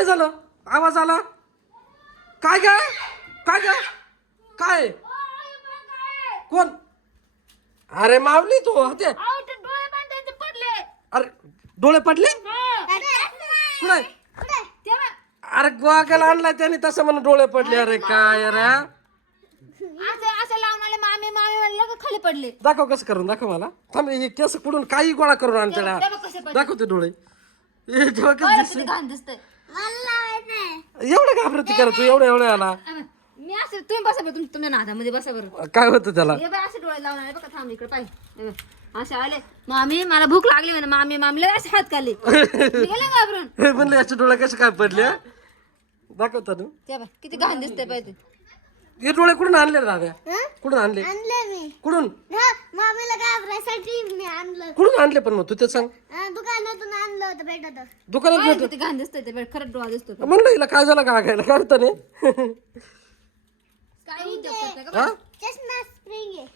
काय झालं आवाज आला काय ग काय ग काय कोण अरे मावली तू ते अरे डोळे पडले कुठे अरे गोवाला आणलाय त्याने तसं म्हणून डोळे पडले अरे काय अरे असं लावून आले मामी मामी म्हणलं खाली पडले. दाखव कसं करून दाखव मला थांब हे केस कुठून काही गोळा करून आणते दाखव ते डोळे हे जेव्हा कसं दिसते घाण दिसतंय. एवढं घाबरती कर तू एवढं आला मी असं तुम्ही बसा बरं तुमच्या नादामध्ये बसा बरं. काय होतं त्याला हे बाय असे डोळे लावून आले बघा थांब इकडे पाहिजे असे आले मामी मला भूक लागली म्हणे मामी मामीला असे हात खाली गेले घाबरून. हे म्हणले याचे डोळे कसे काय पडले दाखवता तू ते बघ किती घाण दिसतंय पाहिजे. हे डोळे कुठून आणले दादा कुठून आणले मी कुठून मम्मीला घाबरायसाठी मी आणलं कुठून आणले पण मग तू ते सांग दुकानातून आणलं होतं भेटत दुकानात काय भेट किती घाण दिसतंय ते खरंच डोळा दिसतो. म्हणलं हिला काय झालं का घ्यायला काय होतं नाही काय उद्योग करताय का हा चष्मा स्प्रिंग आहे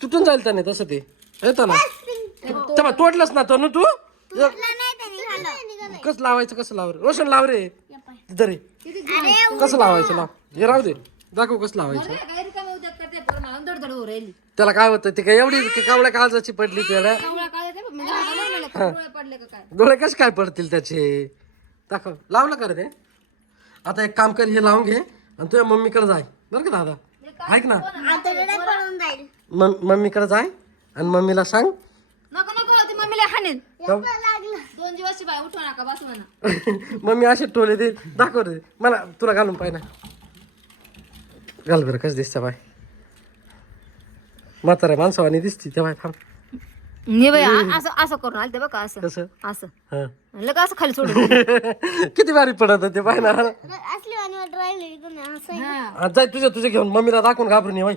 तुटून जाईल त्याने तसं ते येतं ना स्प्रिंग तेव्हा तोडलंच ना तनु तू नाही त्याने खाल्लं कसं लावायचं कसं लाव रे रोशन लाव रे दरे किती कसं लावायचं लाव हे राहू दे दाखव कसं लावायचं काय रिकामे उद्योग करते पोरं मला दडदड हो राहिली. त्याला काय होतं ते काय एवढी कावळ्या काळजाची पडली त्याला एवढा काय येते बघ, म्हणजे हाताला नाही लागत, डोळे पडले का काय. डोळे कसे काय पडतील त्याचे दाखव लावलं का रे ते आता एक काम कर हे लावून घे आणि तुझ्या मम्मीकडे जाय बरं का दादा ऐक ना आताकडे पडून जाईल मम्मीकडे जाय आणि मम्मीला सांग नको नको ती मम्मीला हाणेन. लागलं 2 दिवसची बाय उठू नका बस म्हणा. मम्मी असे टोले दे दाखव रे मला तुला घालून पाहिजे ना घाल बरं कसं दिसतं बाय म्हातारा माणसावानी दिसती तेव्हा थांब हे बाई असं असं करून आलं ते बघा असं कसं असं हा म्हणलं का असं खाली सोडून किती भारी पडत होते पाय ना असली आणि राहिले इथून असं हा. आज जाय तुझ्या घेऊन मम्मीला दाखवून घाबरून ये बाई